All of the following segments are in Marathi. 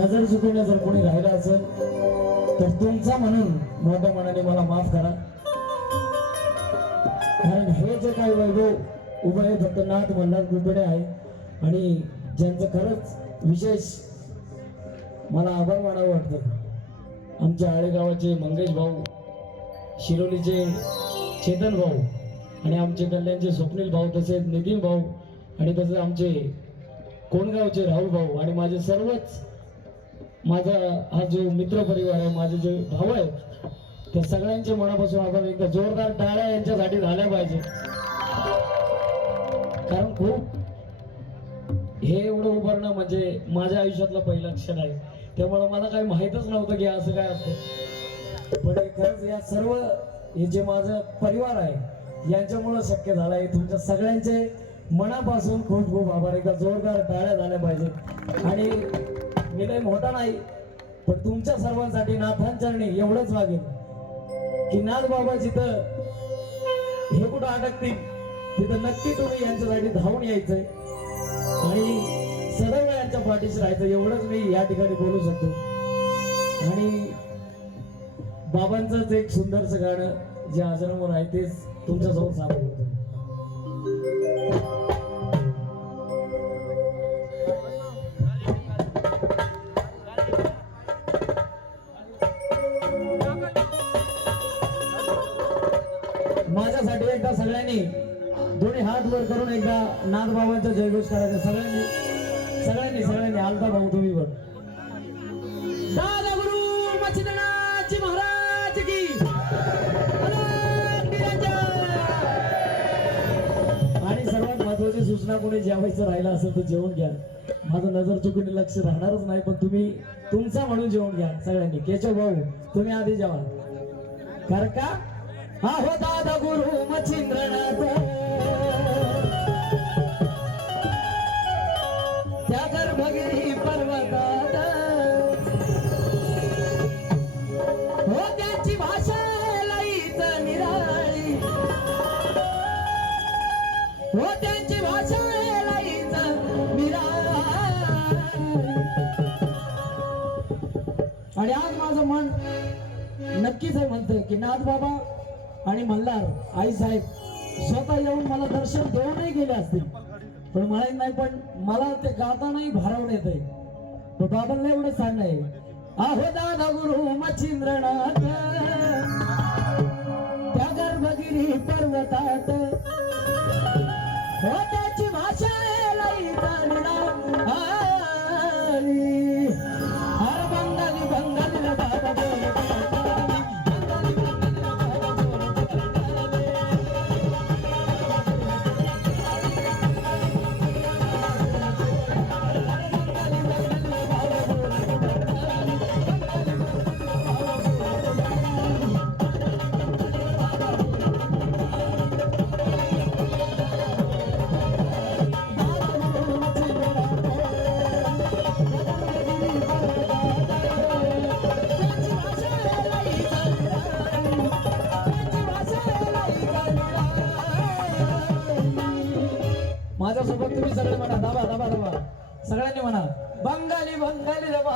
नजर चुकवण्या जर कोणी राहिला असेल तर तुमचा म्हणून मोठ्या मनाने मला माफ करा. कारण हे जे काही वैभव उभं आहे फक्त नाथ मल्हार कुलपेडे आहे. आणि ज्यांचं खरंच विशेष मला आभार मानावं वाटतं आमच्या आळेगावाचे मंगेश भाऊ शिरोलीचे चेतन भाऊ आणि आमचे कल्याणचे स्वप्नील भाऊ तसेच नितीन भाऊ आणि तसेच आमचे कोणगावचे राहुल भाऊ आणि माझे सर्वच माझा हा जो मित्र परिवार आहे माझे जे भाऊ आहेत त्या सगळ्यांच्या मनापासून आपण एकदा जोरदार टाळ्या यांच्यासाठी झाल्या पाहिजे. कारण खूप हे एवढं उभारणं म्हणजे माझ्या आयुष्यातलं पहिलं क्षण आहे. त्यामुळे मला काही माहीतच नव्हतं की असं काय असतं. पण खरंच या सर्व हे जे माझं परिवार आहे यांच्यामुळं शक्य झालं आहे. तुमच्या सगळ्यांचे मनापासून खूप खूप आभार. एकदा जोरदार टाळ्या झाल्या पाहिजे आणि मी काही मोठा नाही. पण तुमच्या सर्वांसाठी नाथांचरणी एवढंच मागेल की नाथ बाबा जिथं हे कुठं अडकतील तिथं नक्की तुम्ही यांच्यासाठी धावून यायचंय. आणि सदैव यांच्या पाठीशी राहायचं एवढंच मी या ठिकाणी बोलू शकतो. आणि बाबांचंच एक सुंदरसं गाणं जे आश्रमावर आहे तेच तुमच्यासमोर सादर होतं. सगळ्यांनी दोन्ही हात वर करून एकदा नाथबाबांचा जयघोष करायचा. सगळ्यांनी सगळ्यांनी सगळ्यांनी आलता भाऊ तुम्ही पण. दादा गुरु मच्छिंद्रनाथजी महाराज की आणि सर्वात महत्वाची सूचना कोणी जेवायचं राहिलं असेल तर जेवण घ्या. माझं नजर चुकून लक्ष राहणारच नाही पण तुम्ही तुमचा म्हणून जेवण घ्या सगळ्यांनी. केचव भाऊ तुम्ही आधी जेवा. कारण का? आहो दादा गुरु मच्छिंद्रनाथ. त्या गर्भगिरी पर्वतात. हो त्याची भाषा लईच निराळी. हो त्यांची भाषा लईच निराळी. आणि आज माझं मन नक्कीच हे म्हणतंय की नाथ बाबा आणि मल्हार आई साहेब स्वतः येऊन मला दर्शन देऊनही गेले असतील. पण मला नाही पण मला ते गातानाही भारावून येते पण बाबांना एवढं सांगणं आहे आहो दादा गुरु मच्छिंद्रनाथ त्या गर्भगिरी पर्वतात हो त्याची भाषा हर बंगाली बंगाली बाबा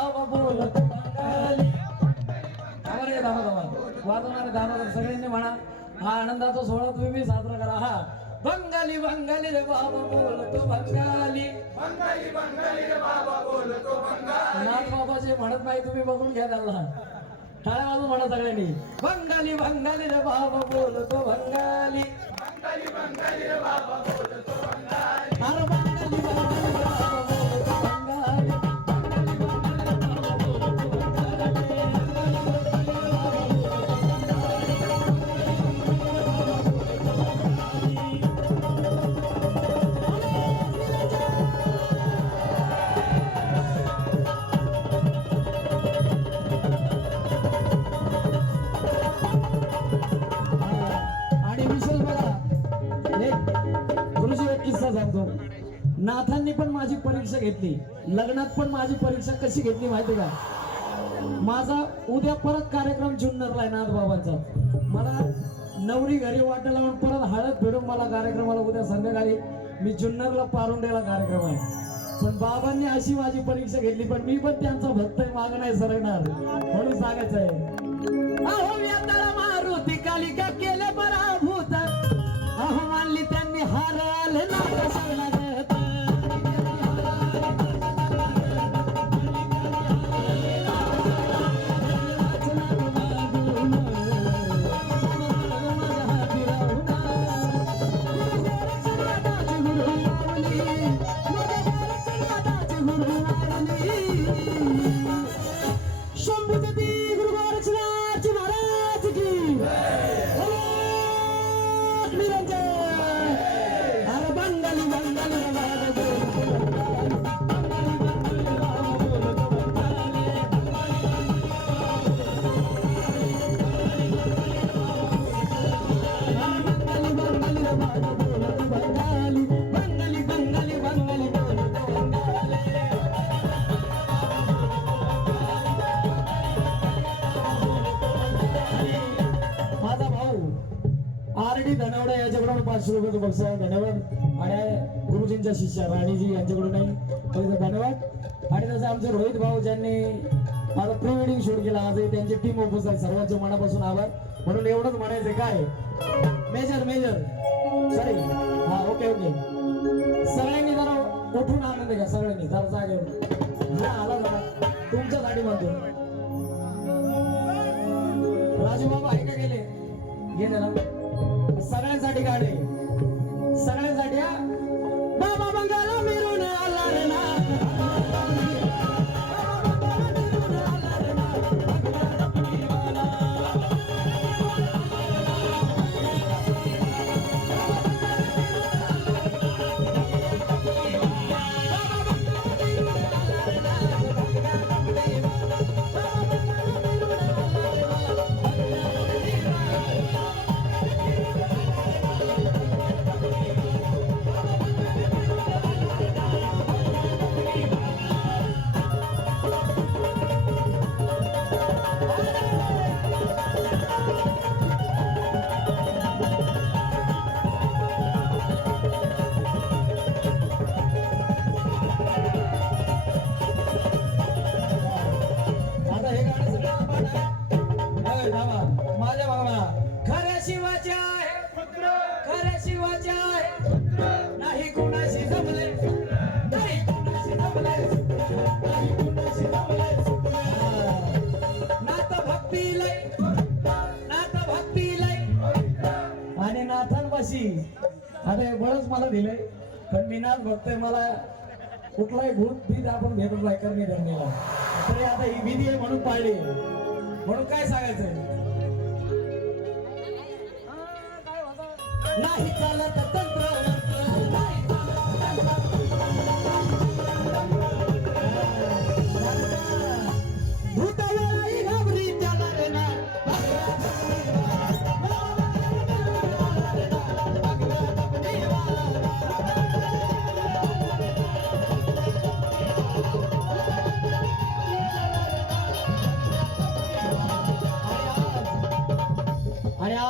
बाबा बोलत बंगाली दाबा रे वाजवणारे दामोदर सगळ्यांनी म्हणा हा आनंदाचा सोहळा तुम्ही साजरा करा हा. बंगाली बंगाली रे बाबा बोलतो बंगाली. नाथ बाबा जे म्हणत नाही तुम्ही बघून घ्या त्याला टाळ्या वाजून म्हणा सगळ्यांनी. बंगाली बंगाली रे बाबा बोलतो बंगाली. बंगाली बंगाली रे बाबा माझी नाही. लग्नात पण माझी परीक्षा कशी घेतली माहिती का? माझा उद्या परत कार्यक्रम जुन्नरला आहे नाथबाबांचा मला नवरी घरी वाटायला लावून परत हळद भेटून मला कार्यक्रमाला उद्या संध्याकाळी मी जुन्नरला पारुंड्याला कार्यक्रम आहे. पण बाबांनी अशी माझी परीक्षा घेतली पण मी पण त्यांचा भक्त आहे, मागं नाही सरणार म्हणून सांगायचं आहे. अहो मारुती कालिका केले पराभूत. अहो मानली त्यांनी हार आले ना সম্ভব पाचशे रुपये धन्यवाद. आणि गुरुजींच्या शिष्या राणीजी यांच्याकडून धन्यवाद. आणि तसं आमचे रोहित भाऊ ज्यांनी माझा प्री वेडिंग शूट केला आजही त्यांची टीम उपस्थित आहे. सर्वांचे मनापासून आभार. म्हणून एवढंच म्हणायचं काय? मेजर मेजर सॉरी हा ओके ओके सगळ्यांनी जरा उठून आनंद घ्या सगळ्यांनी. जरा जागेवर हा आला जरा. तुमच्यासाठी म्हणतो राजू बाबा ऐका गेले. घे ना? आणि नाथांपाशी आता हे बळच मला दिलंय. पण मी नाच बघतोय मला कुठलाही भूत भीत आपण भेटून नाही करणे धरणीला. तरी आता ही विधी आहे म्हणून पाळली. म्हणून काय सांगायचं नाही चालत तंत्र.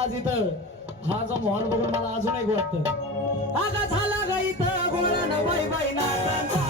आज इथं हा जो मोहन बघून मला अजून एक वाटतं आगा झाला ग इथं गोळा ना बाई बाई नाटांचा.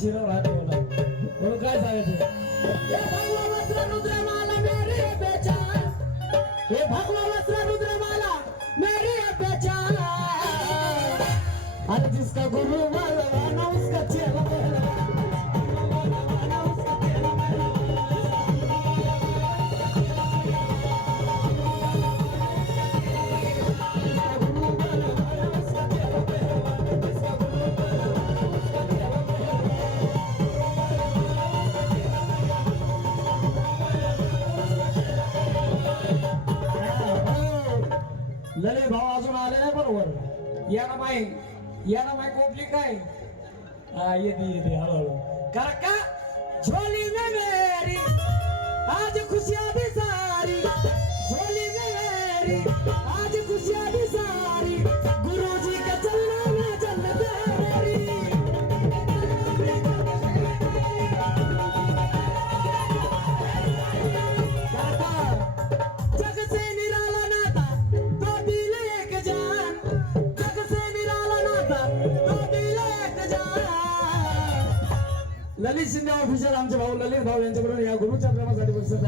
शिरव राहते मला म्हणून काय सांगायचं? हे भगवा वस्त्र रुद्रमाला मेरे बेचा अरे जिसका गुरु मालवाना उसका चेला. नाही बरोबर याला माही याला माही कोपली काय हा येते येते हळूहळू काका झोली में मेरी आज खुशियां भी सारी झोली में मेरी आमचे भाऊ ललित भाऊ यांच्याकडून या गुरुच्या प्रेमासाठी बसत